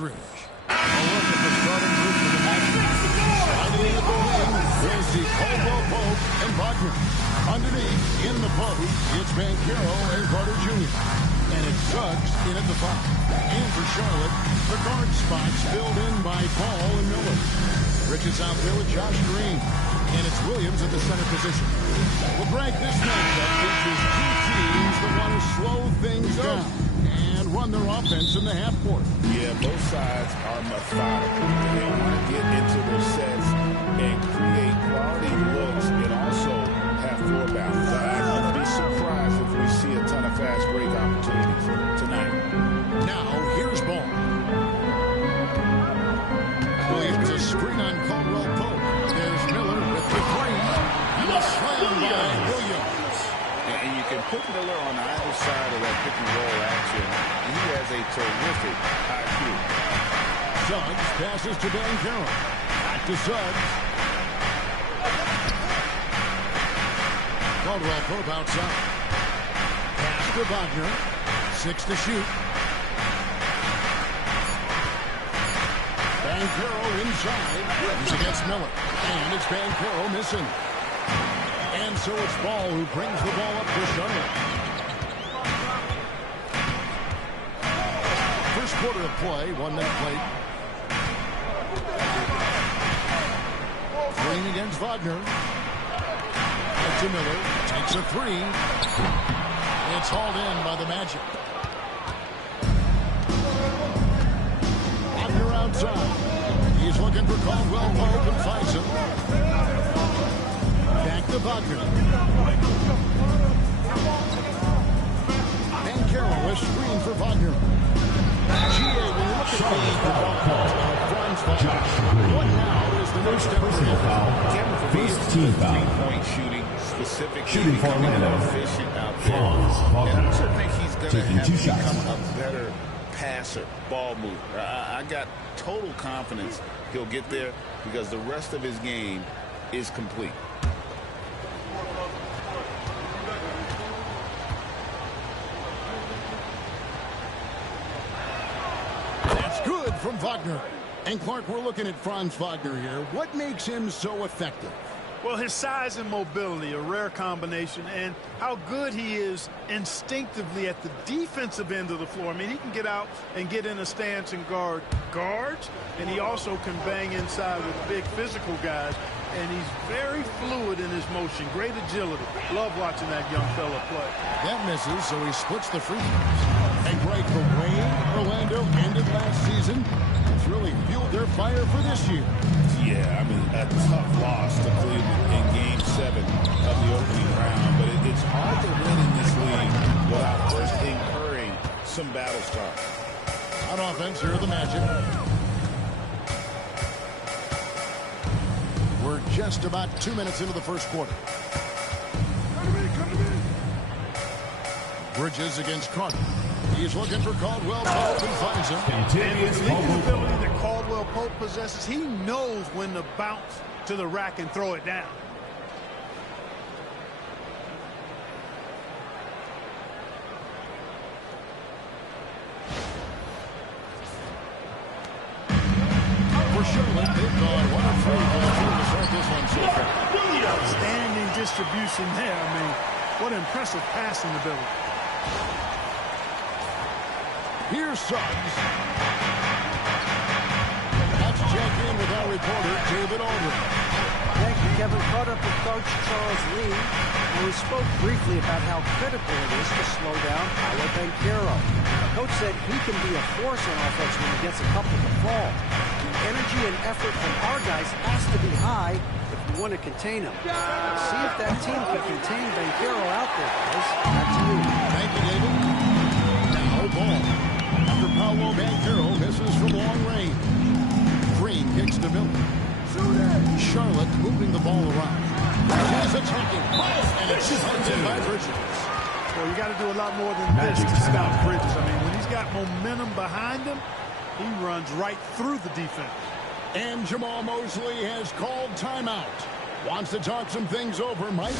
A look at the starting group for the match. Sliding in at the wing, we'll see Caldwell Pope and Wagner. Underneath, in the post, it's Banchero and Carter Jr. And it's Suggs in at the 5. And for Charlotte, the guard spots filled in by Paul and Miller. Richards outfield, Josh Green. And it's Williams at the center position. Well, Greg, this matchup features two teams that want to slow things down and run their offense in the half court. Yeah, both sides are methodical. They want to get into their sets and create quality looks and also have floor balance. I wouldn't be surprised if we see a ton of fast break opportunities tonight. Now, here's ball. Williams, a screen on Caldwell Pope. There's Miller with the 3. And a slam by Williams. And you can put Miller on either side of that pick and roll action. He has a terrific IQ. Suggs passes to Banchero. Back to Suggs. Caldwell Pope outside. Pass to Wagner. 6 to shoot. Banchero inside. He's against Miller. And it's Banchero missing. And so it's Ball who brings the ball up to Charlotte. First quarter of play, 1 minute played. Green against Wagner. Back to Miller. Takes a 3. It's hauled in by the Magic. Wagner outside. He's looking for Caldwell Pope and finds him. Back to Wagner. Banchero, a screen for Wagner. GA, when you look at the Franz Wagner, what now is the most personal foul? First team foul. Three-point shooting, specifically shooting for Orlando. Efficient out there. And I certainly think he's going to have to become a better passer, ball mover. I got total confidence he'll get there because the rest of his game is complete. That's good from Wagner. And Clark, we're looking at Franz Wagner here. What makes him so effective? Well, his size and mobility, a rare combination, and how good he is instinctively at the defensive end of the floor. I mean, he can get out and get in a stance and guard guards, and he also can bang inside with big physical guys, and he's very fluid in his motion. Great agility. Love watching that young fella play. That misses, so he splits the free throws. And Greg, the way Orlando ended last season, it's really fueled their fire for this year. Yeah, I mean, a tough loss to Cleveland in Game 7 of the opening round. But it's hard to win in this league without first incurring some battle scars. On offense, here are the Magic. We're just about 2 minutes into the first quarter. Bridges against Carter. He's looking for Caldwell Pope and finds him. And with the ability that Caldwell Pope possesses, he knows when to bounce to the rack and throw it down. For Charlotte, they've gone 1 of 3 to start this one so far. Outstanding distribution there. I mean, what impressive passing ability. Here's Suggs. Let's check in with our reporter, David Aldridge. Thank you, Kevin. Caught up with Coach Charles Lee, and we spoke briefly about how critical it is to slow down Paolo Banchero. Coach said he can be a force on offense when he gets a couple to fall. The energy and effort from our guys has to be high if we want to contain him. See if that team can contain Banchero out there, guys. Back to you. Thank you, David. Now ball. After Paolo Banchero misses from long range. Green kicks to Miller. Charlotte moving the ball around. Bridges attacking. And it's shunted by Bridges. Well, you got to do a lot more than this to stop Bridges. I mean, when he's got momentum behind him, he runs right through the defense. And Jamal Mosley has called timeout. Wants to talk some things over. Mike.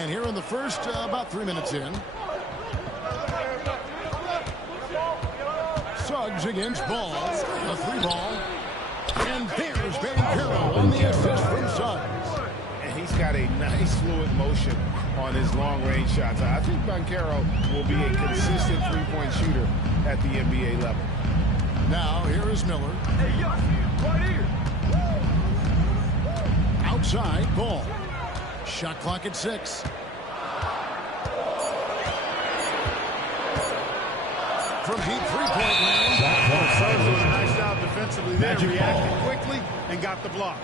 And here in the first, about 3 minutes in. Suggs against Ball. A 3-ball. And there's Banchero on the assist from Suggs. And he's got a nice fluid motion on his long-range shots. I think Banchero will be a consistent three-point shooter at the NBA level. Now, here is Miller. Hey, right here. Outside, Ball. Shot clock at 6. From deep three-point land. Suggs did a nice job defensively there, reacted quickly and got the block.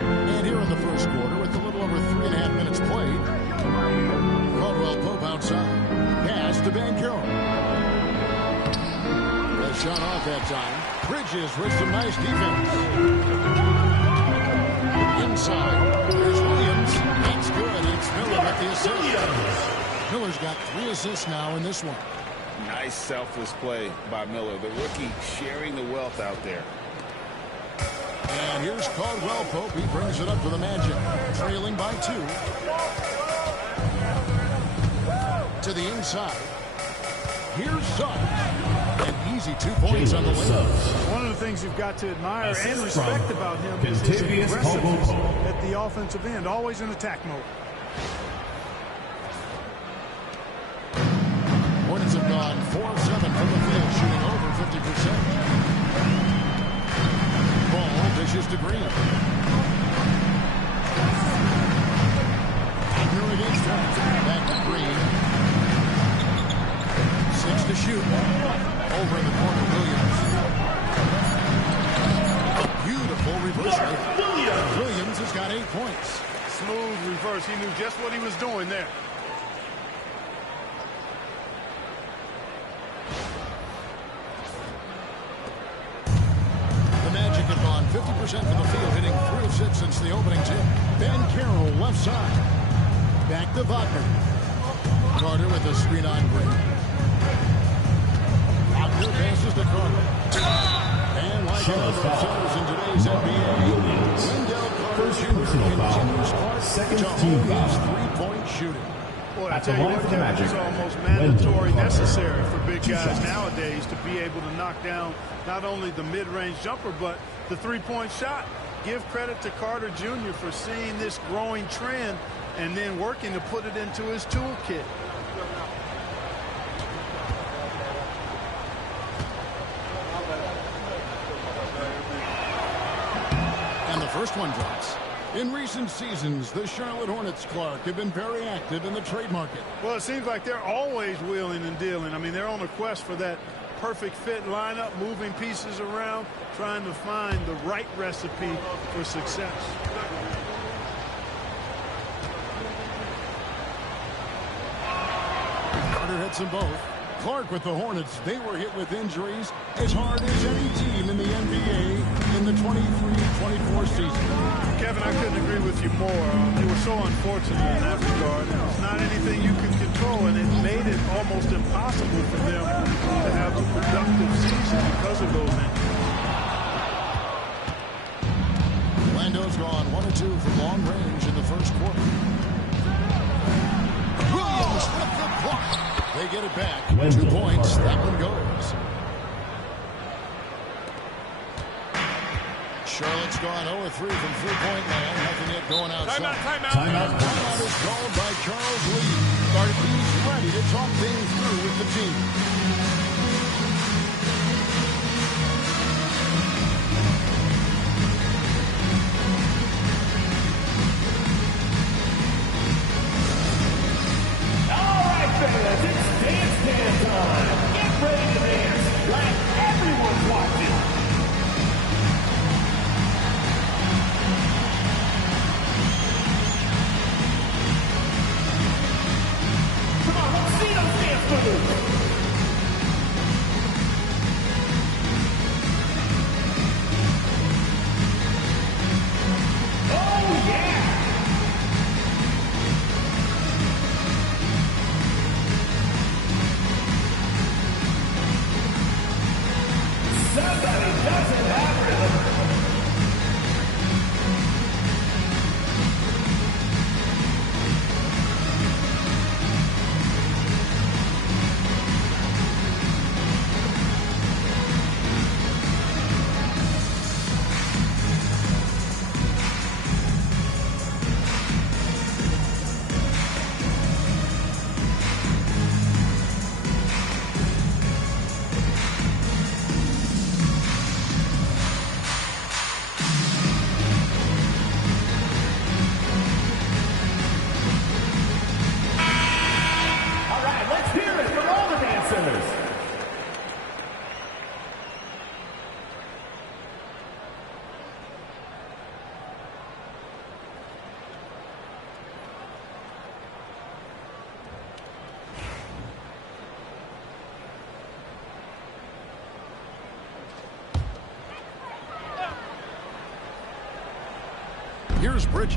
And here in the first quarter, with a little over 3.5 minutes played, Caldwell Pope outside. Pass to Banchero. A shot off that time. Bridges with some nice defense. Inside, there's Williams. That's good. It's Miller with the assist. Miller's got 3 assists now in this one. Nice selfless play by Miller. The rookie sharing the wealth out there. And here's Caldwell Pope. He brings it up to the Magic. Trailing by 2. To the inside. Here's Suggs. An easy 2 points on the layup. One of the things you've got to admire and respect about him is his aggressiveness at the offensive end. Always in attack mode. Hornets have gone 4 of 7 from the field, shooting over 50%. Ball dishes to Green. Wagner against him. Back to Green. 6 to shoot. Over in the corner, Williams. Beautiful reverse. Williams has got 8 points. Smooth reverse. He knew just what he was doing there. The Magic have gone 50% from the field, hitting 3 of 6 since the opening tip. Banchero left side. Back to Wagner. Carter with a screen on Green. Wagner passes to Carter. And like a number of centers in today's NBA, Wendell Carter Jr. continues Clark to hold his 3-point shooting. Boy, I tell you what, Kevin, it's almost mandatory, necessary for big guys nowadays to be able to knock down not only the mid-range jumper, but the 3-point shot. Give credit to Carter Jr. for seeing this growing trend and then working to put it into his toolkit. And the first one drops. In recent seasons, the Charlotte Hornets, Clark, have been very active in the trade market. Well, it seems like they're always wheeling and dealing. I mean, they're on a quest for that perfect fit lineup, moving pieces around, trying to find the right recipe for success. Carter hits them both. Clark with the Hornets, they were hit with injuries as hard as any team in the NBA in the 23-24 season. Kevin, I couldn't agree with you more. They were so unfortunate in that regard. It's not anything you can control, and it made it almost impossible for them to have a productive season because of those injuries. Orlando's gone 1 of 2 from long range in the first quarter. Williams with the block. They get it back. 2 points. That one goes. Charlotte's gone 0 of 3 from 3-point land. Nothing yet going outside. Timeout. Timeout is called by Charles Lee. He's ready to talk things through with the team. Fans, it's dance time. Get ready to dance like everyone's watching. Come on, let's see those dance moves. doesn't have rhythm. Here's Bridges.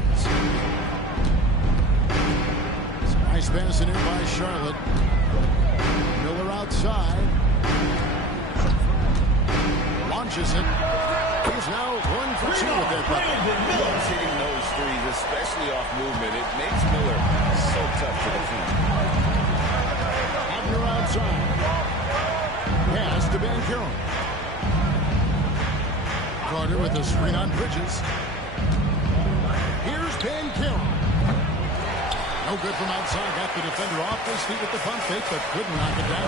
It's a nice pass in by Charlotte. Miller outside. Launches it. He's now 1 for 2 with that puck. Miller's hitting those threes, especially off movement. It makes Miller so tough to defend. Abner outside. Pass to Banchero. Carter with a screen on Bridges. Here's Banchero. No good from outside. Got the defender off his feet with the pump fake, but couldn't knock it down.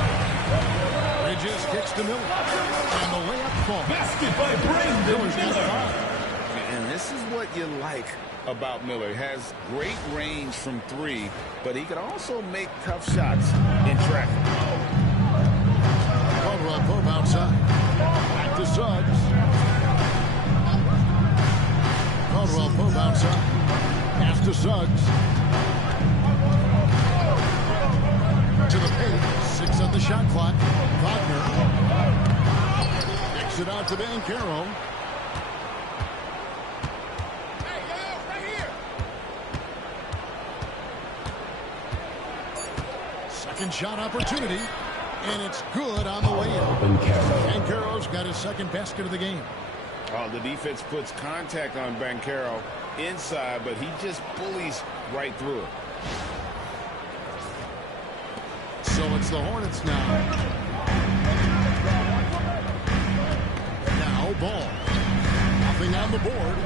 Bridges kicks to Miller. And the layup falls. Basket by Brandon Miller. And this is what you like about Miller. He has great range from 3, but he can also make tough shots in traffic. Caldwell Pope outside. Back to Suggs. Caldwell Pope outside. Pass to Suggs. To the paint. 6 on the shot clock. Wagner. Kicks it out to Banchero. Second shot opportunity. And it's good on the way in. Banchero's got his second basket of the game. Oh, the defense puts contact on Banchero inside, but he just bullies right through it. So it's the Hornets now. Now ball. Nothing on the board.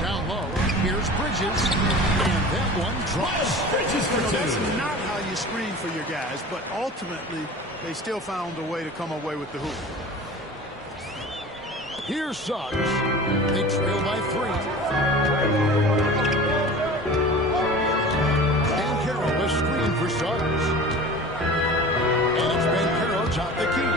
Down low. Here's Bridges. And that one drops. Bridges for 2. That's not how you screen for your guys, but ultimately they still found a way to come away with the hoop. Here's Suggs. They trail by 3. Banchero was screened for Suggs. And it's Banchero top the key.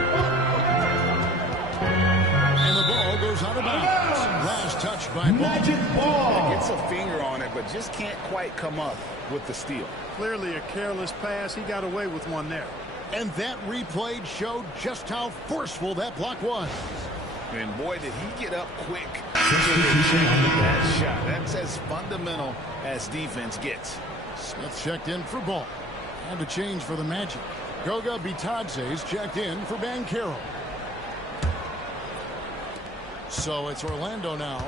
And the ball goes out of bounds. Last touch by Magic Ball. Gets a finger on it, but just can't quite come up with the steal. Clearly a careless pass. He got away with one there. And that replay showed just how forceful that block was. And boy, did he get up quick that shot. That's as fundamental as defense gets. Smith checked in for ball. Had to change for the Magic. Goga Bitadze's checked in for Banchero. So it's Orlando now.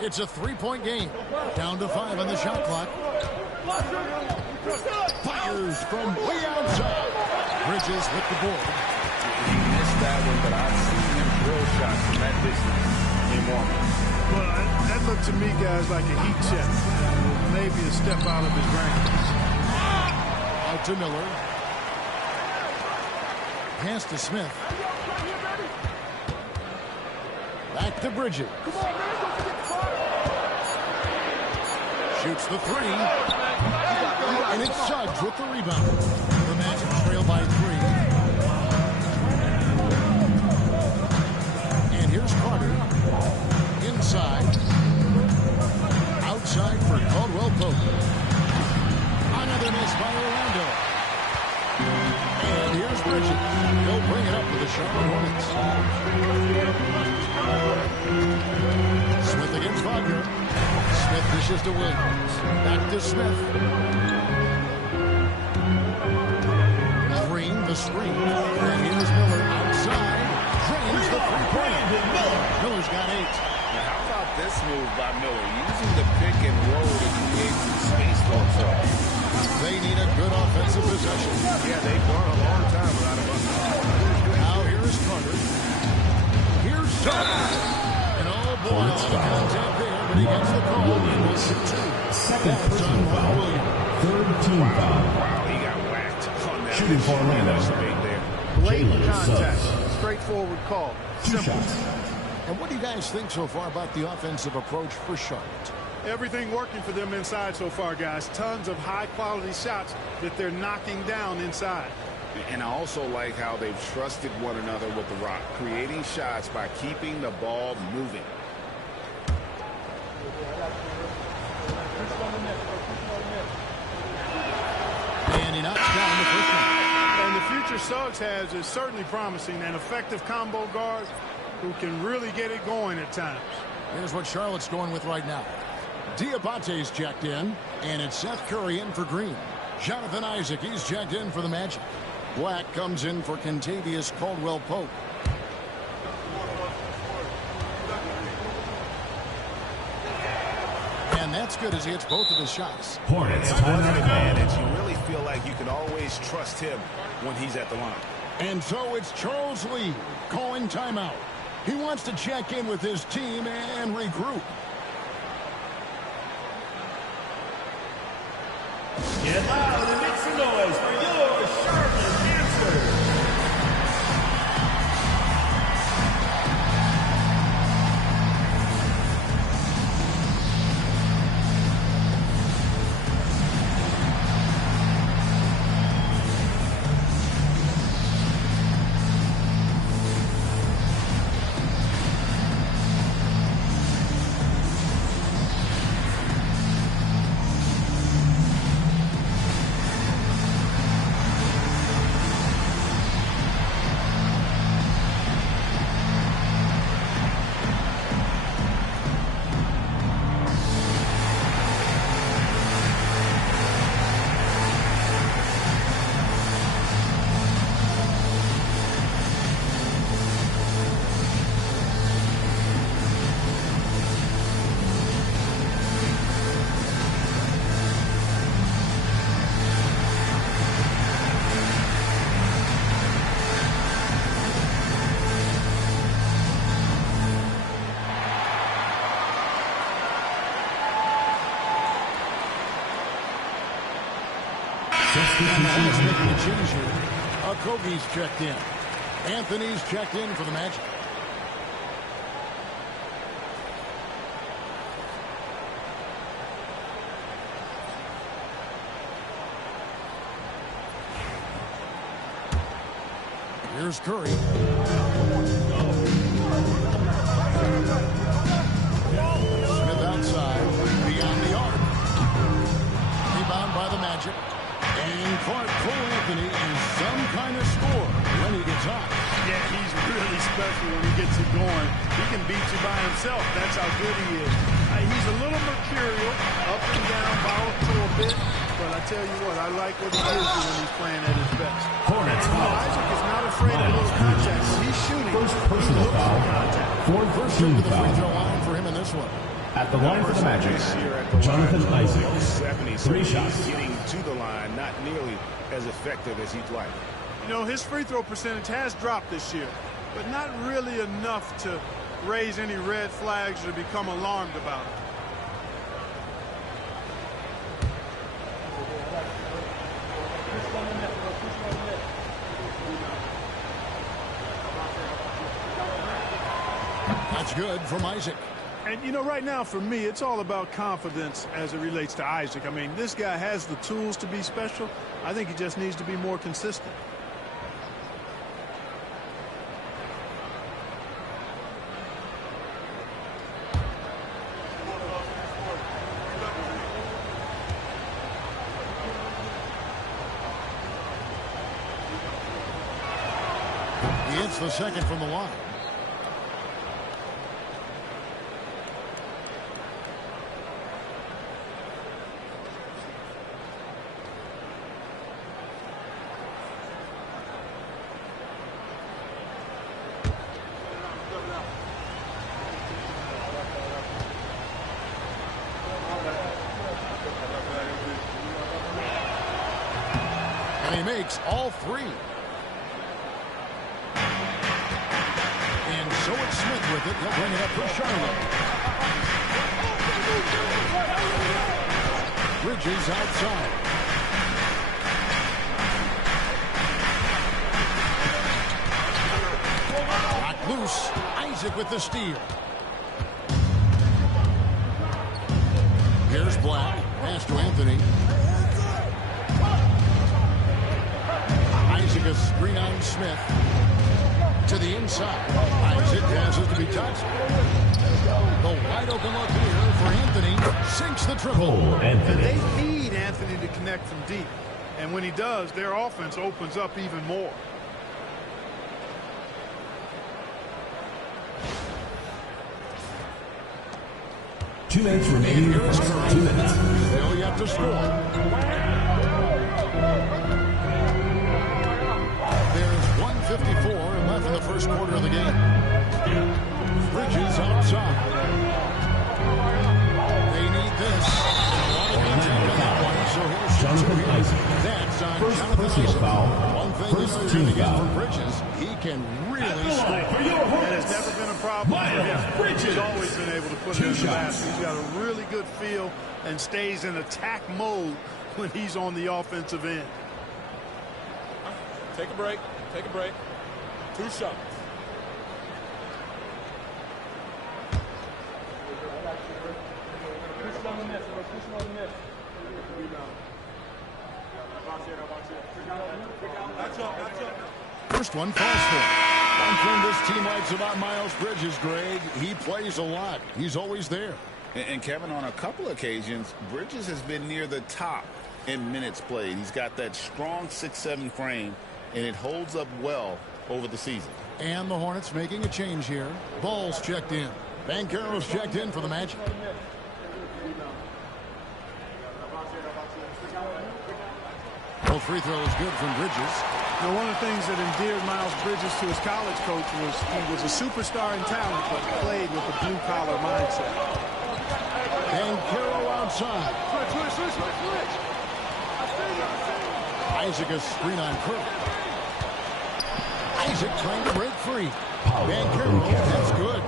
It's a 3-point game. Down to 5 on the shot clock. Fires from way outside. Bridges with the board. He missed that one, but I've seen him throw shots from that distance in warm-ups. Well, that looked to me, guys, like a heat check. Maybe a step out of his range. Out to Miller. Pass to Smith. Back to Bridges. Shoots the 3. And it's Suggs with the rebound. The Magic trail by 3. And here's Carter. Inside. Outside for Caldwell Pope. Another miss by Orlando. And here's Bridges. He'll bring it up for the Charlotte Hornets. Smith against Wagner. Smith dishes to Williams. Back to Smith. Green the screen. And here's Miller outside. Drains the 3-pointer. He's got 8. Now, how about this move by Miller? Using the pick and roll to create some space for himself. They need a good offensive possession. Yeah, they've gone a long time without a bucket. Now here's Carter. Here's Sutton. And oh boy, a lot of contact there, but he gets the call. Williams. Second personal foul. Third team foul. Wow, he got whacked on that. Shooting for Orlando. That's big there. Blatant Jalen contact. Suggs. Straightforward call. 2 Simple. shots. And what do you guys think so far about the offensive approach for Charlotte? Everything working for them inside so far, guys. Tons of high-quality shots that they're knocking down inside. And I also like how they've trusted one another with the rock, creating shots by keeping the ball moving. And he knocks down the first one. And the future Suggs has is certainly promising. An effective combo guard who can really get it going at times. Here's what Charlotte's going with right now. Diabate's checked in, and it's Seth Curry in for Green. Jonathan Isaac, he's checked in for the Magic. Black comes in for Kentavious Caldwell-Pope. And that's good as he hits both of his shots. Hornets One timeout. advantage. You really feel like you can always trust him when he's at the line. And so it's Charles Lee calling timeout. He wants to check in with his team and regroup. Get loud and make some noise for your Charlotte answers. He's making a change here. Okogie's checked in. Anthony's checked in for the Magic. Here's Curry. Smith outside, beyond the arc. Rebound by the Magic. And Clark Cole Anthony is some kind of score when he gets hot. Yeah, he's really special when he gets it going. He can beat you by himself. That's how good he is. He's a little mercurial, up and down, volatile a bit. But I tell you what, I like what he gives you when he's playing at his best. Hornets foul. Isaac is not afraid of little contact. When he's shooting, First he personal looks foul. for contact. Fourth First team to the free throw foul. line for him in this one. At the line for the Magic, This year at the Jonathan line, Isaac. 70, so 3 he's shots. getting to the line, not nearly as effective as he'd like. You know, his free throw percentage has dropped this year, but not really enough to raise any red flags or become alarmed about it. That's good from Isaac. And, you know, right now for me, it's all about confidence as it relates to Isaac. I mean, this guy has the tools to be special. I think he just needs to be more consistent. He hits the second from the line. makes all three. And so it's Smith with it. He'll bring it up for Charlotte. Bridges outside. Knocked loose. Isaac with the steal. Here's Black. Pass to Anthony. Isaac a screen on Smith. To the inside. Isaac passes to be touched. The wide open look here for Anthony. Sinks the triple. And they need Anthony to connect from deep. And when he does, their offense opens up even more. Two minutes remaining. 2 minutes. Still yet to score. There's 1:54 left in the first quarter of the game. Bridges outside. They need this. So here's Jonathan Isaac. That's on First Jonathan personal Isaac. foul. One thing First you team know for foul. Bridges, he can really score. And it's never been a problem for him. He's always been able to put it in the basket. He's got a really good feel and stays in attack mode when he's on the offensive end. Take a break. Take a break. 2 shots. First one falls for him. One thing this team likes about Miles Bridges, Greg, he plays a lot. He's always there. And Kevin, on a couple occasions, Bridges has been near the top in minutes played. He's got that strong 6'7" frame, and it holds up well over the season. And the Hornets making a change here. Ball's checked in. Banchero's checked in for the Magic. Both free throws good from Bridges. You know, one of the things that endeared Miles Bridges to his college coach was he was a superstar in talent, but played with a blue-collar mindset. Banchero outside. Isaac a screen on Kirk. Isaac trying to break free. Banchero, that's good.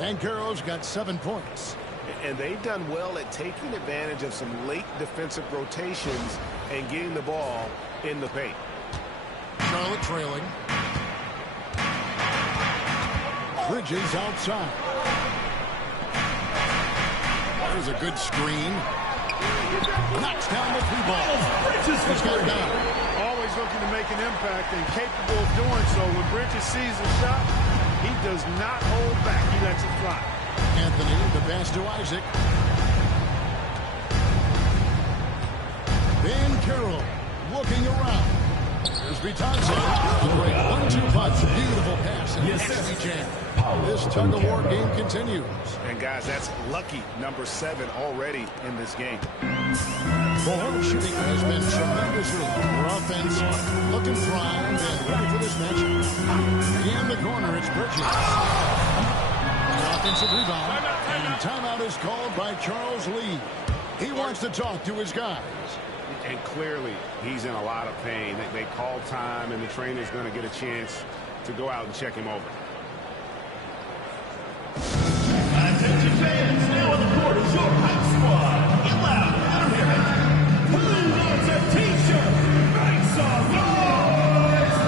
Banchero's got 7 points. And they've done well at taking advantage of some late defensive rotations and getting the ball in the paint. Charlotte trailing. Bridges outside. There's a good screen. Knocks down the 3 ball. He's got it down. Always looking to make an impact and capable of doing so. When Bridges sees a shot, he does not hold back. He lets it fly. Anthony, the pass to Isaac. Banchero looking around. There's Vitanza. Great 1-2 punch. Beautiful pass. And heavy jam. This tug-of-war game continues. And, guys, that's lucky number 7 already in this game. The Hornets shooting has been tremendously. Their offense looking primed and ready for this matchup. In the corner, it's Bridges. Offensive rebound, and timeout is called by Charles Lee. He wants to talk to his guys. And clearly, he's in a lot of pain. They call time, and the trainer's going to get a chance to go out and check him over. Attention fans, now on the court is your house squad. Get loud, let 'em hear it. Who wants a t-shirt? Make some noise!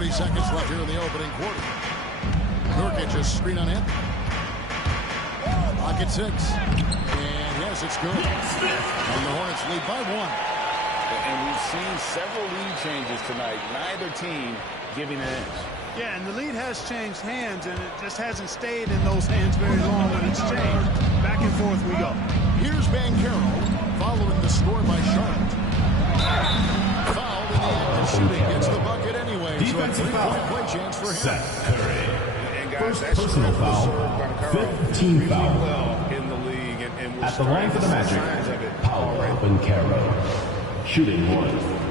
40 seconds left here in the opening quarter. Nurkic just screen on him. Pocket 6. And yes, it's good. And the Hornets lead by 1. And we've seen several lead changes tonight. Neither team giving an edge. Yeah, and the lead has changed hands, and it just hasn't stayed in those hands very long when it's changed. Back and forth we go. Here's Banchero following the score by Charlotte. Fouled in the act of shooting. Gets the bucket anyway. Defensive so foul. Play chance for him. Seth Curry. And guys, First personal foul. Fifth team foul. Well in the league, and we're At the line for the starting to see signs of Magic, it Paolo already. Banchero. Shooting 1.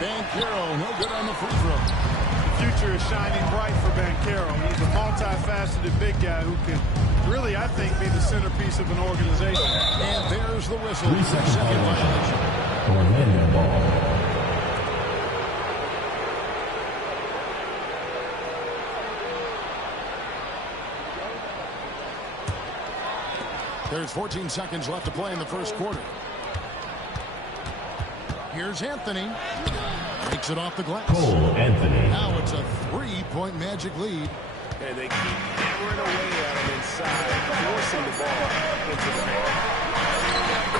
Banchero, no good on the free throw. The future is shining bright for Banchero. He's a multifaceted big guy who can really, I think, be the centerpiece of an organization. And there's the whistle. 3 second Second violation. violation. Orlando ball. There's 14 seconds left to play in the first quarter. Here's Anthony. Takes it off the glass. Cole Anthony. Now it's a 3-point Magic lead. And they keep hammering away at him inside, forcing the ball into the paint.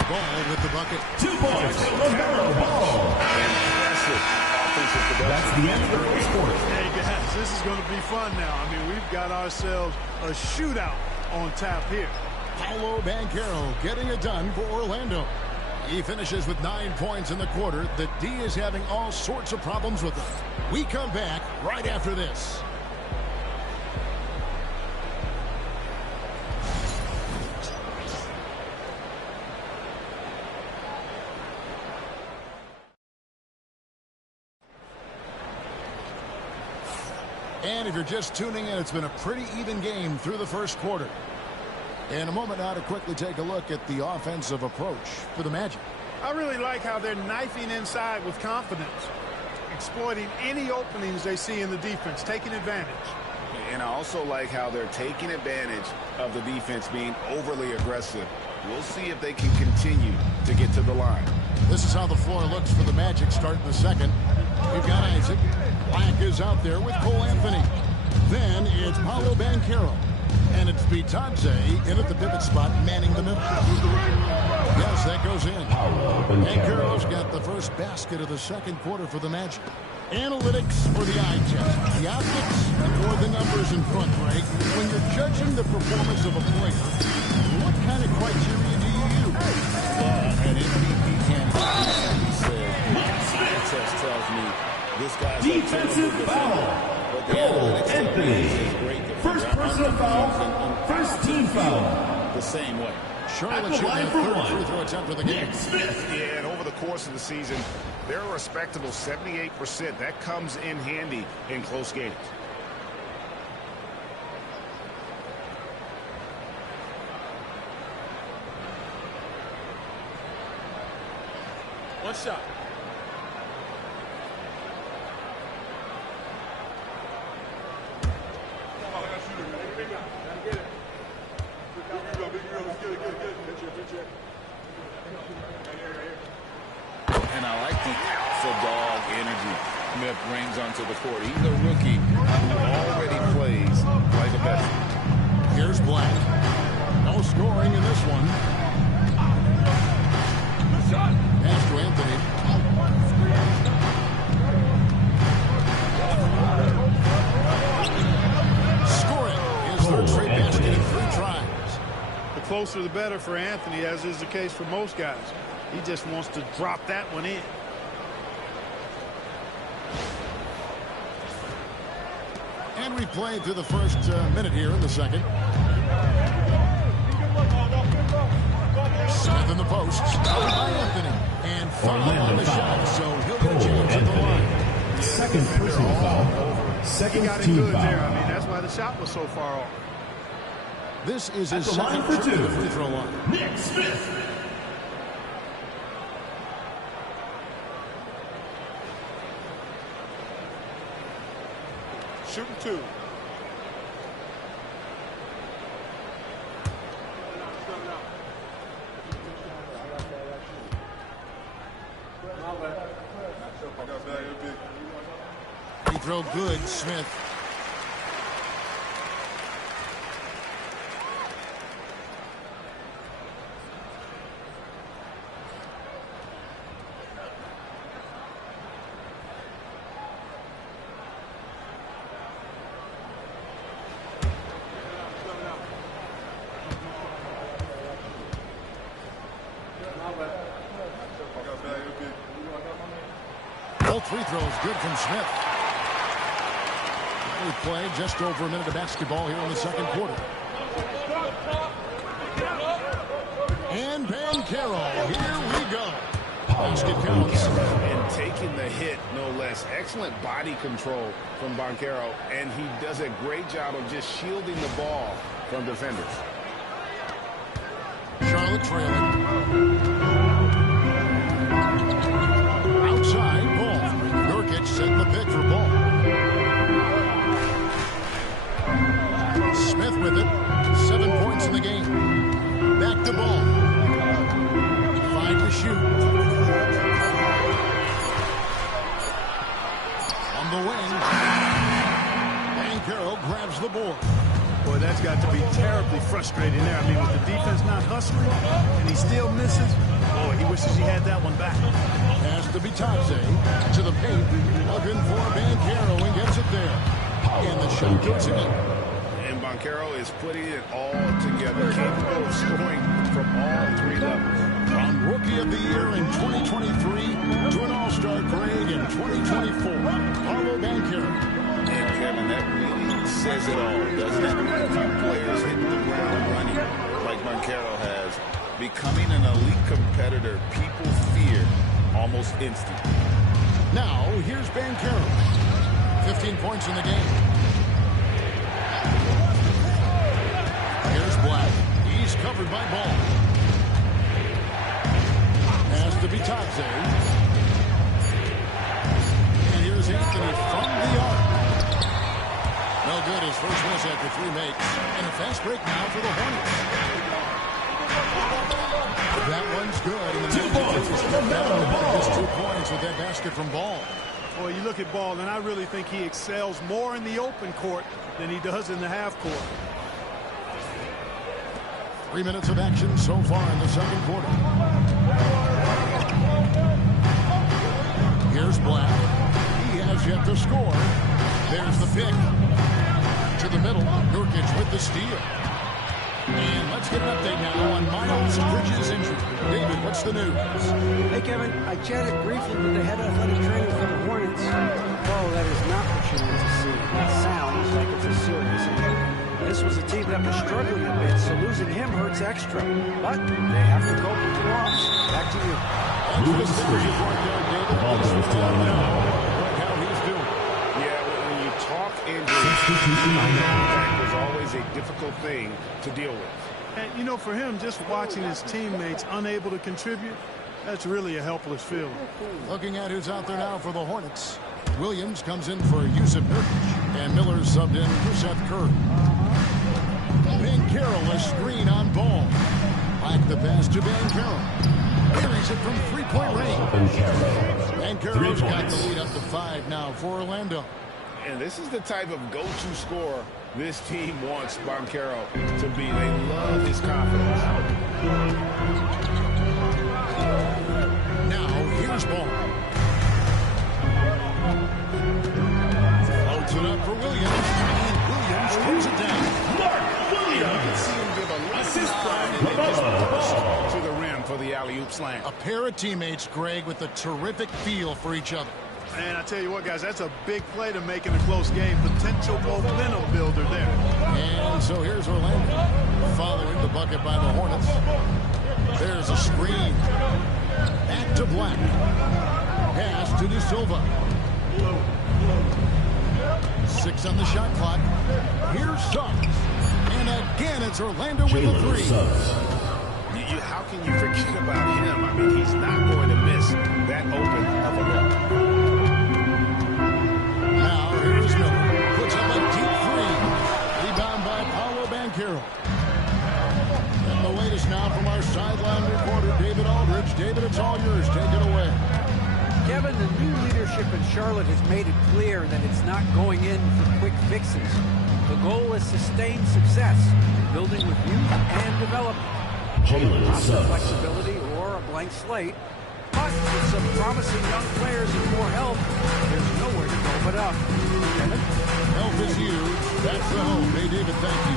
Ball with the bucket. 2 points. LaMelo Ball. Impressive offensive production. That's the end of the first quarter. Hey, guys, this is going to be fun now. I mean, we've got ourselves a shootout on tap here. Paolo Banchero getting it done for Orlando. He finishes with 9 points in the quarter. The D is having all sorts of problems with them. We come back right after this. And if you're just tuning in, it's been a pretty even game through the first quarter. In a moment now to quickly take a look at the offensive approach for the Magic. I really like how they're knifing inside with confidence, exploiting any openings they see in the defense, taking advantage. And I also like how they're taking advantage of the defense being overly aggressive. We'll see if they can continue to get to the line. This is how the floor looks for the Magic starting the second. We've got Isaac. Black is out there with Cole Anthony. Then it's Paolo Banchero. And it's Bitadze in at the pivot spot, manning the middle. Yes, that goes in. Banchero's got the first basket of the second quarter for the Magic. Analytics for the eye test. The optics or the numbers in front, Greg. When you're judging the performance of a player, what kind of criteria do you use? An MVP candidate, he said, my test tells me this guy's Defensive foul. Cole Anthony. First personal foul. First team foul. The same way. Charlotte At the shooting line a for third one. free throw attempt of the game. Nick Smith. Yeah, and over the course of the season, they're a respectable 78%. That comes in handy in close games. One shot. And I like the alpha dog energy Smith brings onto the court. He's a rookie who already plays like a veteran. Here's Black. No scoring in this one. Pass to Anthony. Scoring his third straight basket in 3 tries. The closer the better for Anthony, as is the case for most guys. He just wants to drop that one in. And we've played through the first minute here in the second. Smith in the post. By Anthony. And foul on the shot, so he'll get a chance at the line. Second personal foul. He Second got it team good foul. there. I mean, that's why the shot was so far off. This is his At the line second for trip to the two. free throw line. Nick Smith. shooting 2. He throw good, Smith. Both free throws good from Smith. We played just over a minute of basketball here in the second quarter. And Banchero, here we go. Basket counts. And taking the hit, no less. Excellent body control from Banchero, and he does a great job of just shielding the ball from defenders. Charlotte trailing. Outside, ball. Nurkic setting the pick for ball. Smith with it. 7 points in the game. Back to ball. 5 to shoot. On the wing. Banchero grabs the board. Boy, that's got to be terribly frustrating there. I mean, with the defense not hustling and he still misses, boy, he wishes he had that one back. Pass to Bitadze to the paint. Looking for Banchero and gets it there. And the shot goes in. And Banchero is putting it all together, capable of scoring from all 3 levels. From Rookie of the Year in 2023 to an All-Star grade in 2024, Paolo Banchero. And Kevin, that really says it all, doesn't it? A few players hitting the ground running like Banchero has, becoming an elite competitor people fear almost instantly. Now, here's Banchero. 15 points in the game. Here's Black. He's covered by Ball. Pass to Bitadze. And here's Anthony from the arc. No good. His first miss after 3 makes. And a fast break now for the Hornets. That one's good. And the 2 points. Just 2 points with that basket from Ball. Boy, you look at Ball, and I really think he excels more in the open court than he does in the half court. 3 minutes of action so far in the second quarter. Here's Black. He has yet to score. There's the pick. To the middle. Nurkic with the steal. And let's get an update now on Miles Bridges' injury. David, what's the news? Hey, Kevin, I chatted briefly with the head athletic trainer for the Hornets. Oh, that is not what you want to see. It sounds like it's a serious injury. This was a team that was struggling a bit, so losing him hurts extra. But they have to cope with the loss. Back to you. Moving free. The ball goes to Orlando. How he's doing. Yeah, when you talk injuries, that was always a difficult thing to deal with. And, you know, for him, just watching his teammates unable to contribute, that's really a helpless feeling. Looking at who's out there now for the Hornets. Williams comes in for Yusuf Nurkic. And Miller's subbed in for Seth Curry. Banchero, a screen on Ball. Back the pass to Banchero. Carries it from 3-point range. Banchero's got the lead up to 5 now for Orlando. And this is the type of go-to scorer this team wants Banchero to be. They love his confidence. Now, here's Ball. Floats it up for Williams. And Williams throws it down. Mark Williams. See him give a Assist to the rim for the alley-oop slam. A pair of teammates, Greg, with a terrific feel for each other. And I tell you what, guys, that's a big play to make in a close game. Potential momentum builder there. And so here's Orlando following the bucket by the Hornets. There's a screen. Back to Black. Pass to De Silva. 6 on the shot clock. Here's Suggs. And again, it's Orlando with a 3. How can you forget about him? I mean, he's not going to miss that open of a look. Now, here's Miller. Puts up and Charlotte has made it clear that it's not going in for quick fixes. The goal is sustained success, building with youth and development. Jalen Suggs. Flexibility or a blank slate. But with some promising young players and more help, there's nowhere to go but up. Kevin? Help is huge. That's the home. Hey, David, thank you.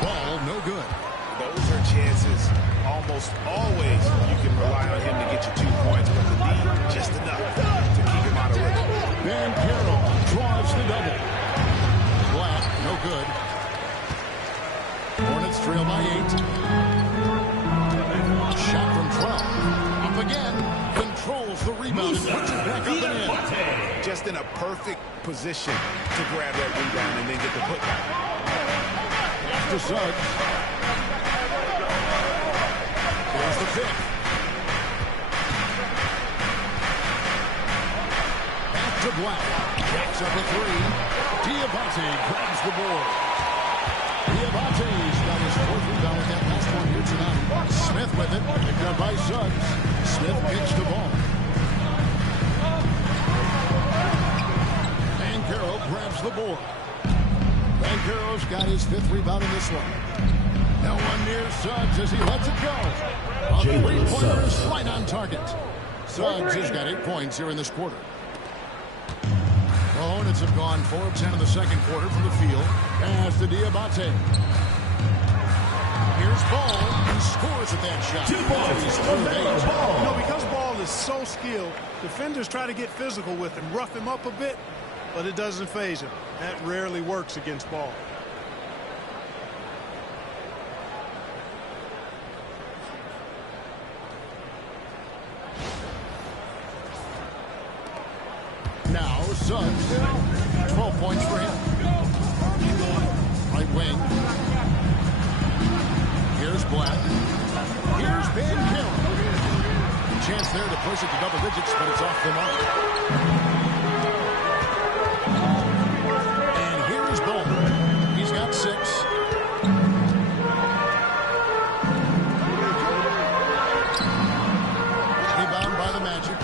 Ball, no good. Those are chances almost always you can rely on him to get you 2 points, but the D, just enough to keep him out of rhythm. Van Carroll draws the double. Black, no good. Hornets trail by 8. Shot from 12. Up again. Controls the rebound and puts it back up and in. Just in a perfect position to grab that rebound and then get the putback. To Suggs. There's the pick. Back to Black. Jacks up a 3. Diabate grabs the board. Diabate's got his 4th rebound with that last one here tonight. Smith with it. Picked up by Suggs. Smith kicks the ball. Van Carroll grabs the board. Van Carroll's got his 5th rebound in this one. No one near Suggs as he lets it go. A three-pointer is right on target. Suggs has got 8 points here in this quarter. The Hornets have gone 4 of 10 in the second quarter from the field. Pass to Diabate. Here's Ball. He scores at that shot. 2 points. You know, because Ball is so skilled, defenders try to get physical with him, rough him up a bit, but it doesn't faze him. That rarely works against Ball. Now Suggs. 12 points for him. Right wing. Here's Black. Here's Van Carroll. Chance there to push it to double digits, but it's off the mark. And here's Bowman. He's got 6. Rebound by the Magic.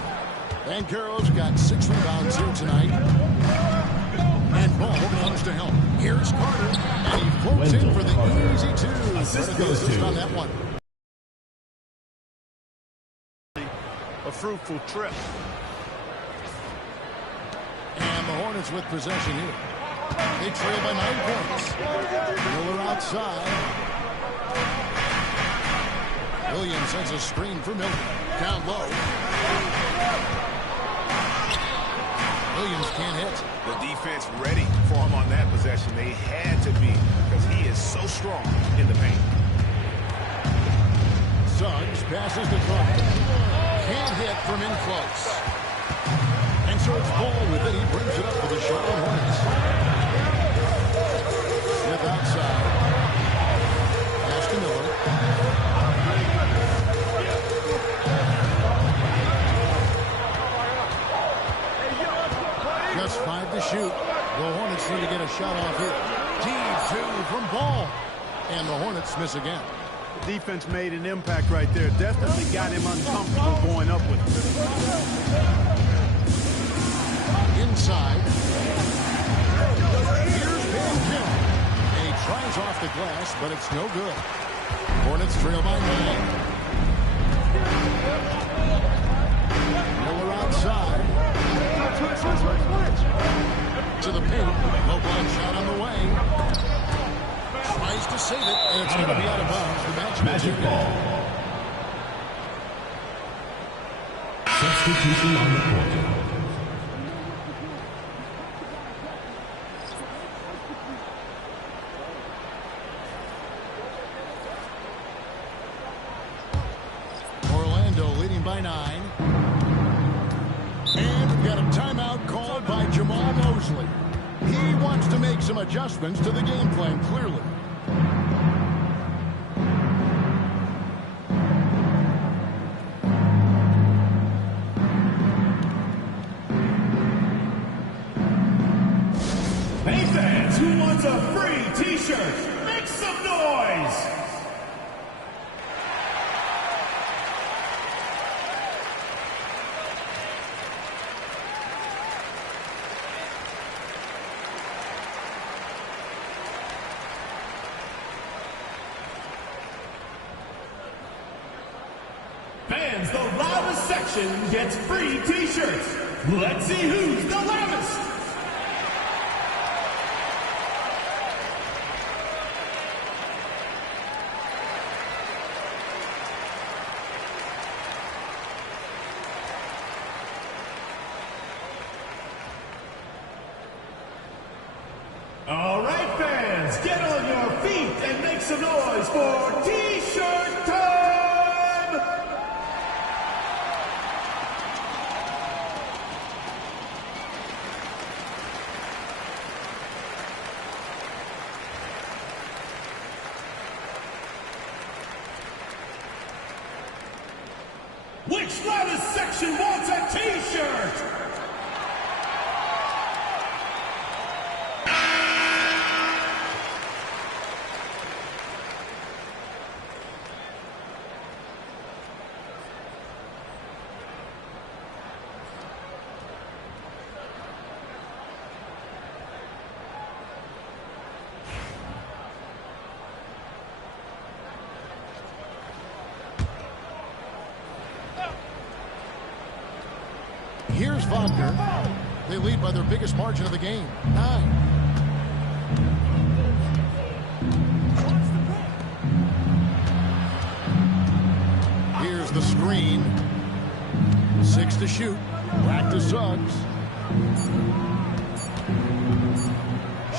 Van Carroll's got 6 rebounds here tonight. And Ball comes to help. Here's Carter. And he floats in for the easy 2. Assist goes to on that one. A fruitful trip. And the Hornets with possession here. They trail by 9 points. Miller outside. Williams sends a screen for Miller. Down low. Williams can't hit. The defense ready for him on that possession. They had to be because he is so strong in the paint. Suggs passes to Carter. Can't hit from in close. And so it's Ball with it. He brings it up for the Charlotte Hornets. Smith outside. Pass to Miller. Just 5 to shoot. The Hornets need to get a shot off here. Team 2 from Ball. And the Hornets miss again. The defense made an impact right there. Definitely got him uncomfortable going up with it. Inside. Here's Van Carroll. He tries off the glass, but it's no good. Hornets trail by 9. Miller outside. To the paint. Low block shot on the way. Tries to save it, and it's going to be out of bounds. The Magic ball. Substitution on the court. Orlando leading by 9. And we've got a timeout called by Jamal Mosley. He wants to make some adjustments to the game plan, clearly. Hey fans, who wants a free t-shirt? Make some noise! Fans, the loudest section gets free t-shirts. Let's see who's the loudest. All right, fans, get on your feet and make some noise for T-shirt time! Which loudest section wants a T-shirt? Here's Wagner. They lead by their biggest margin of the game, 9. Here's the screen. 6 to shoot. Back to Suggs.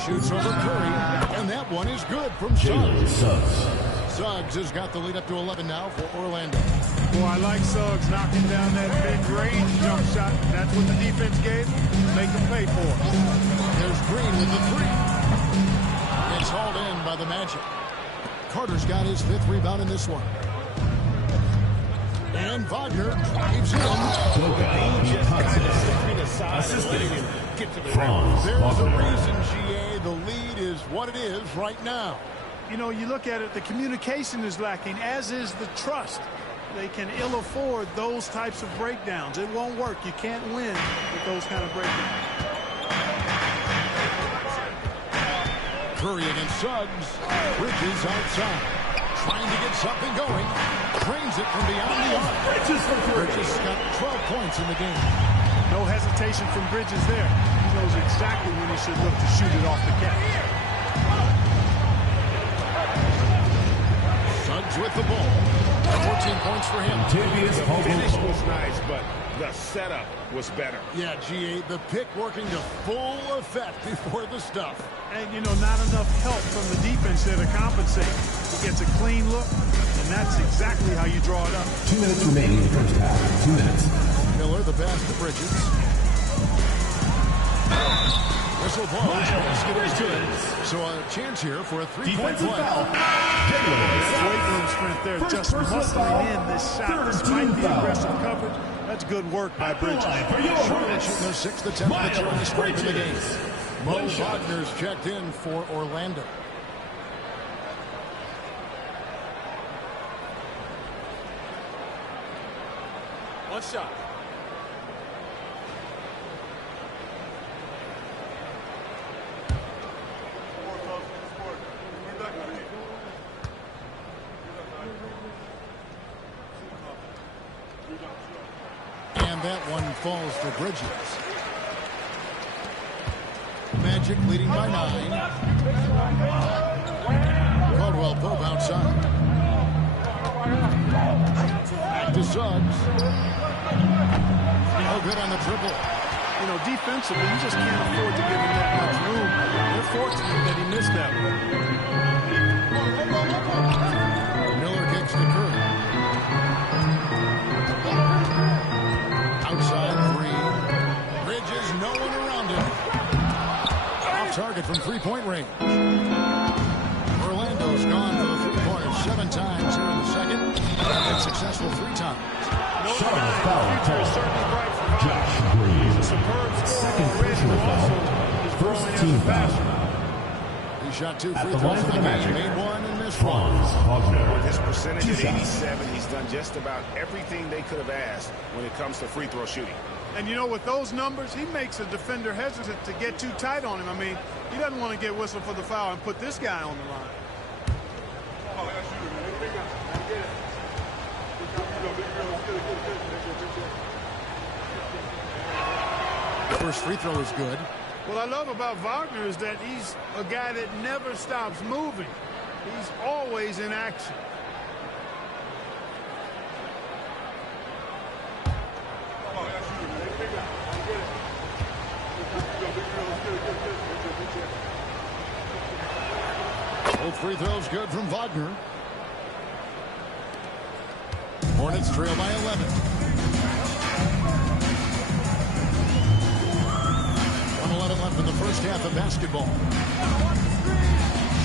Shoots over Curry, and that one is good from Suggs. Suggs has got the lead up to 11 now for Orlando. Boy, I like Suggs knocking down that mid-range jump shot. That's what the defense gave him. Make him pay for it. There's Green with the 3. It's hauled in by the Magic. Carter's got his 5th rebound in this one. And Wagner drives in. Just kind of stepping aside and letting him get to the rim. There's a reason, GA. The lead is what it is right now. You know, you look at it, the communication is lacking, as is the trust. They can ill afford those types of breakdowns. It won't work. You can't win with those kind of breakdowns. Curry against Suggs. Bridges outside. Trying to get something going. Drains it from beyond the arc. Bridges got 12 points in the game. No hesitation from Bridges there. He knows exactly when he should look to shoot it off the catch. Suggs with the ball. 14 points for him. The finish was nice, but the setup was better. Yeah, GA, the pick working to full effect before the stuff. And, you know, not enough help from the defense there to compensate. He gets a clean look, and that's exactly how you draw it up. 2 minutes remaining in the first half. 2 minutes. Miller, the pass to Bridges. Whistle blows. So a chance here for a 3-point play. Weight room strength there, just muscling in this shot despite the aggressive coverage. That's good work by Bridges. Charlotte shooting their 6th attempt at the early strike in the game. Mo Wagner's checked in for Orlando. One shot. And that one falls to Bridges. Magic leading by 9. Caldwell Pope outside. Back to Suggs. Oh, good on the triple. You know, defensively, you just can't afford to give him that much room. They're fortunate that he missed that one. Miller kicks to Curry. Outside 3. Bridges, no one around him. Off target from 3-point range. Orlando's gone for the 3-pointers 7 times here in the second. And been successful 3 times. No denying, the future is certainly bright for Wagner. He's a superb scorer already, but also is growing as a passer. He shot 2 free the throws line in for the the game. Magic. Made 1 and missed 1. With his percentage at 87, he's done just about everything they could have asked when it comes to free throw shooting. And you know, with those numbers, he makes a defender hesitant to get too tight on him. I mean, he doesn't want to get whistled for the foul and put this guy on the line. The first free throw is good. What I love about Wagner is that he's a guy that never stops moving. He's always in action. Both free throws good from Wagner. Hornets trail by 11. 1:11 left in the first half of basketball.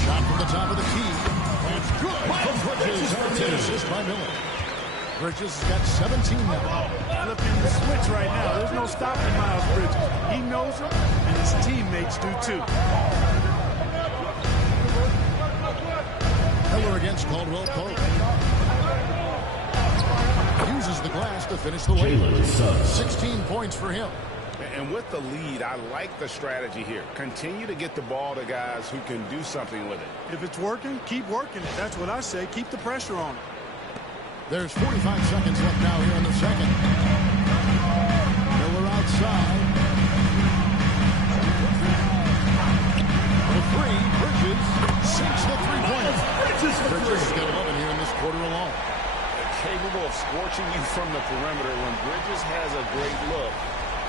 Shot from the top of the key. That's good from Bridges. And an assist by Miller. Bridges has got 17 now. Flipping the switch right now. There's no stopping Miles Bridges. He knows it, and his teammates do too. Miller against Caldwell Pope. Uses the glass to finish the Jalen lead. Suggs. 16 points for him. And with the lead, I like the strategy here. Continue to get the ball to guys who can do something with it. If it's working, keep working it. That's what I say. Keep the pressure on it. There's 45 seconds left now here in the second. Miller outside. The three, Bridges sinks the three-pointer. Bridges has got 11 here in this quarter alone. Capable of scorching you from the perimeter. When Bridges has a great look,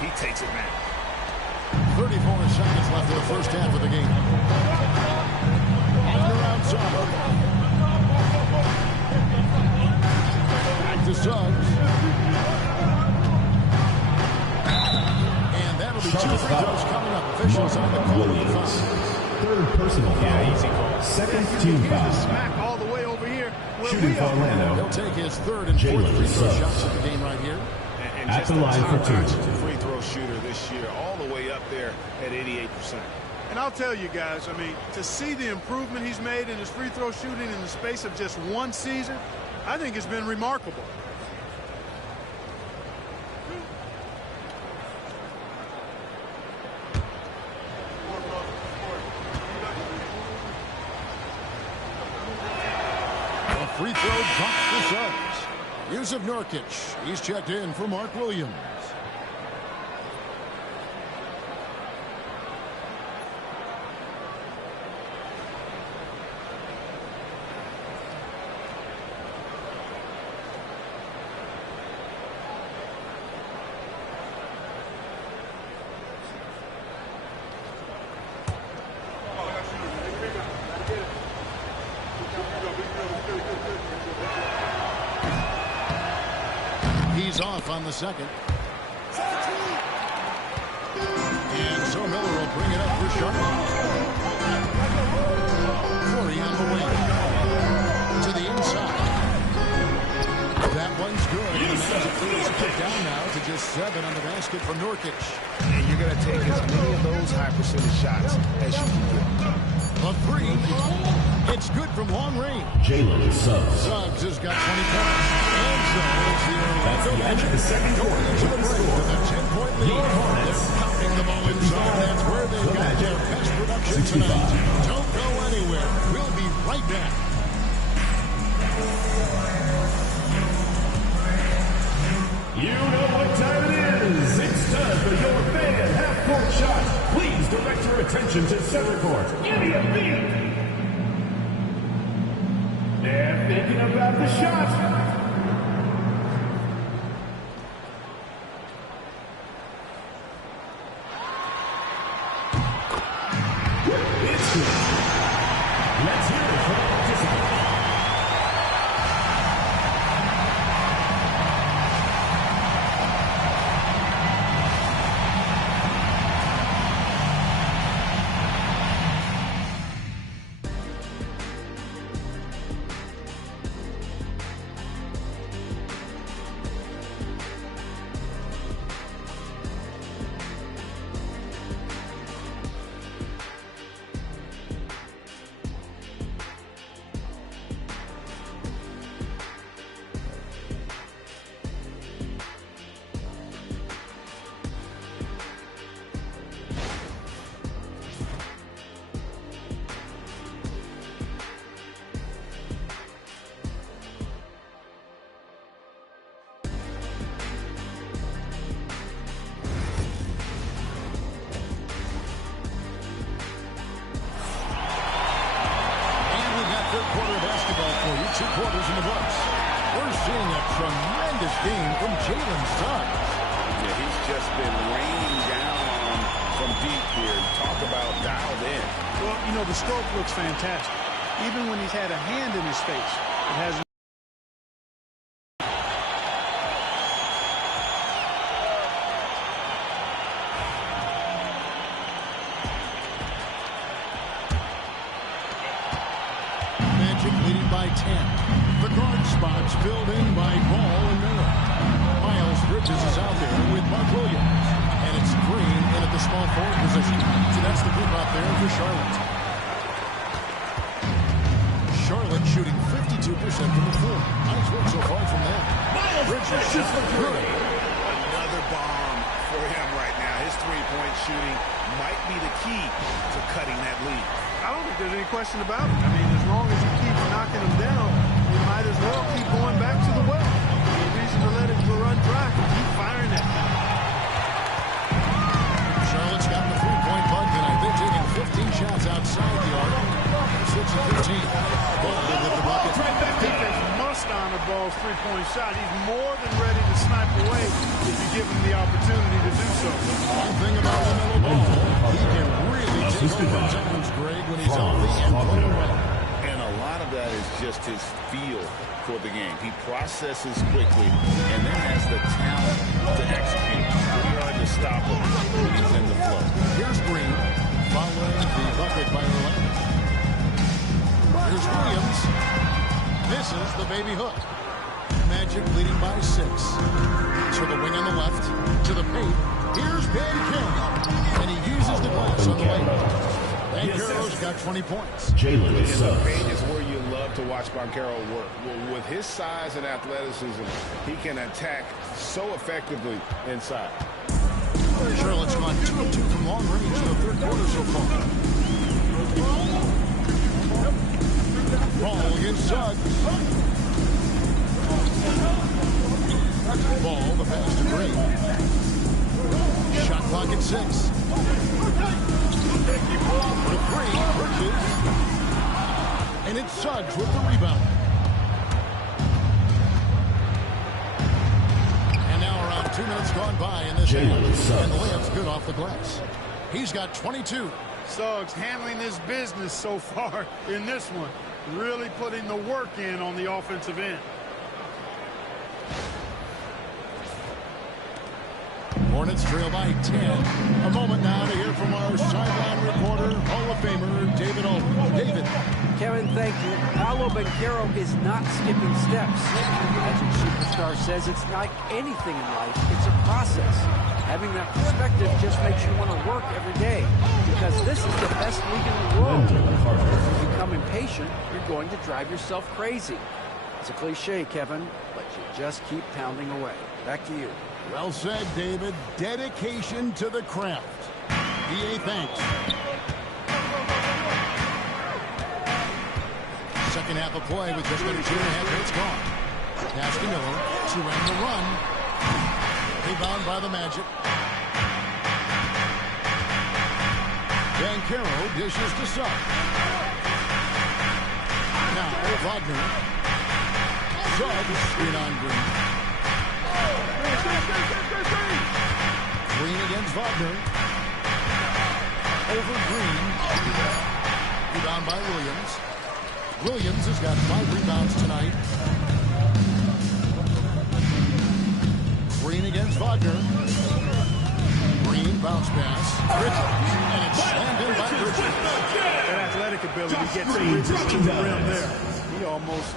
he takes advantage. 34 seconds left in the first half of the game. Wagner outside. Back to Suggs. And that'll be two free throws coming up. Officials on the call of the foul. Third personal foul. Second team foul. Smack all the way over here where Shooting we for are. Orlando. He'll take his third and fourth Jalen free throw Suggs. shots of the game right here. And At just the line for two. Free throw shooter this year, all the way up there at 88%. And I'll tell you guys, I mean, to see the improvement he's made in his free throw shooting in the space of just one season, I think it's been remarkable. A free throw dropped for Suggs. Yusuf Nurkic. He's checked in for Mark Williams. He's off on the second. And so Miller will bring it up for Charlotte. Corey on the wing. To the inside. That one's good. And the Magic is put down now to just 7 on the basket from Nurkic. And you're going to take as many of those high percentage shots as you can get. A three. It's good from long range. Jalen Suggs. Suggs has got 20 points. And so it's the That's the end of the second quarter. to the break with a 10-point lead. They're counting the ball in zone. That's where they've got their best production tonight. Don't go anywhere. We'll be right back. You know what time it is. It's time for your fan half-court shot. Please direct your attention to center court. Give me a beat. They're thinking about the shot. It's good. Let's hear it from the participant. Jalen Suggs. Yeah, he's just been raining down on from deep here. Talk about dialed in. Well, you know, the stroke looks fantastic. Even when he's had a hand in his face, it hasn't. Magic leading by 10. The guard spots filled in by Ball and Miller. Miles Bridges is out there with Mark Williams. And it's Green in at the small forward position. So that's the group out there for Charlotte. Charlotte shooting 52% from the floor. Nice work so far from them. Bridges shoots for three. Another bomb for him right now. His three-point shooting might be the key to cutting that lead. I don't think there's any question about it. I mean, as long as you keep knocking them down, you might as well keep going back to the well. There's no reason to let it run dry. Keep firing it. Charlotte's got the three-point bug tonight. They're taking 15 shots outside the arc. 6 of 15. Ball with the bucket. Defense must honor Ball's three-point shot. He's more than ready to snipe away if you give him the opportunity to do so. One thing about LaMelo Ball, he can really take over times, Greg, when he's healthy and playing well. And a lot of that is just his feel for the game. He processes quickly and then has the talent to execute. Pretty hard to stop him when he's in the flow. Here's Green following the bucket by Orlando. Here's Williams. Misses the baby hook. Magic leading by 6. To the wing on the left. To the paint. Here's Banchero. And he uses the glass on the way. Banchero's got 20 points. Jalen The Suggs. paint is where you love to watch Banchero work. Well, with his size and athleticism, he can attack so effectively inside. Charlotte's gone 2 of 2 from long range in the third quarter so far. Ball against Suggs. Ball, the pass to Green. Shot clock at 6. The Green, Bridges. And it's Suggs with the rebound. And now around 2 minutes gone by in this half. And the layup's good off the glass. He's got 22. Suggs handling his business so far in this one. Really putting the work in on the offensive end. Hornets trail by 10. A moment now to hear from our sideline reporter, Hall of Famer, David Aldridge. David. Kevin, thank you. Paolo Banchero is not skipping steps. Magic Superstar says it's like anything in life. It's a process. Having that perspective just makes you want to work every day because this is the best league in the world. If you become impatient, you're going to drive yourself crazy. It's a cliche, Kevin, but you just keep pounding away. Back to you. Well said, David. Dedication to the craft. EA thanks. Second half of play with just under 2.5 minutes gone. Pass to Miller to end the run. Rebound by the Magic. Banchero dishes to Suggs. Now Wagner. Suggs screen on Green. Green against Wagner. Over Green. Rebound by Williams. Williams has got 5 rebounds tonight. Green against Wagner. Green bounce pass. Bridges. And it's slammed in by Bridges. That athletic ability gets Bridges to the rim there. He almost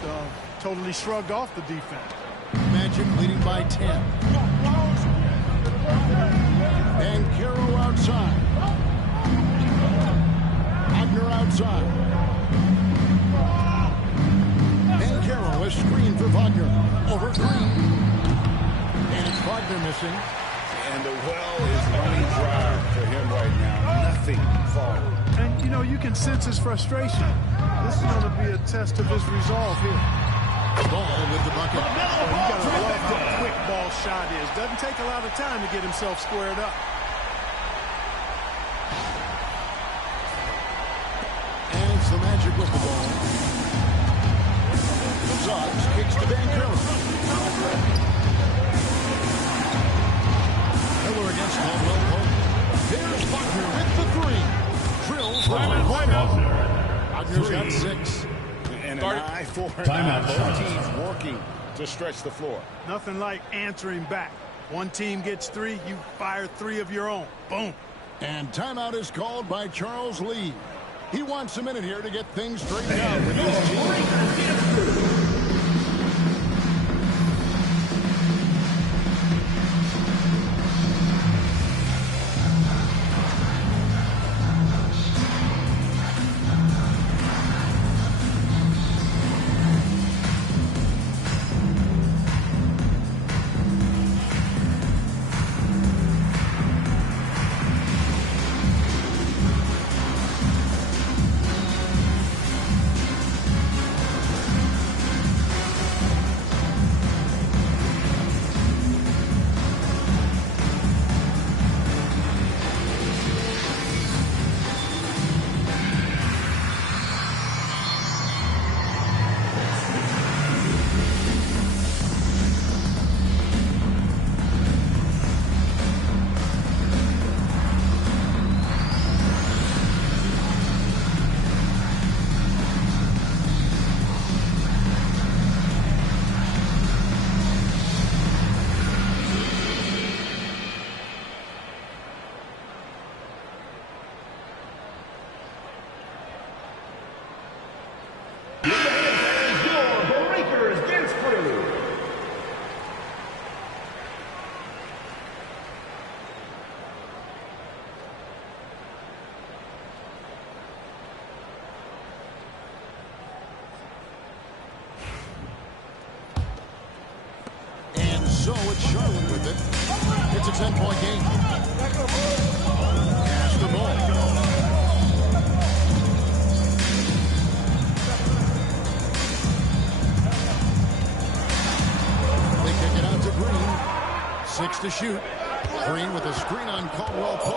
totally shrugged off the defense. Magic leading by 10. Banchero outside. Wagner outside. Banchero, a screen for Wagner. Over Green. And it's Wagner missing. And the well is running dry for him right now. Nothing falling. And, you know, you can sense his frustration. This is going to be a test of his resolve here. Ball with the bucket. Well, you got to love how quick Ball's shot is. Doesn't take a lot of time to get himself squared up. And it's the Magic with the ball. Suggs kicks to Banchero. Miller against Caldwell Pope. There's Buckner with the three. Drills right Buckner's got 6. And an eye for an Timeout. both teams working to stretch the floor. Nothing like answering back. One team gets 3, you fire 3 of your own. Boom. And timeout is called by Charles Lee. He wants a minute here to get things straightened out with his team. So it's Charlotte with it. It's a 10-point game. Pass the ball. They kick it out to Green. 6 to shoot. Green with a screen on Caldwell Pope.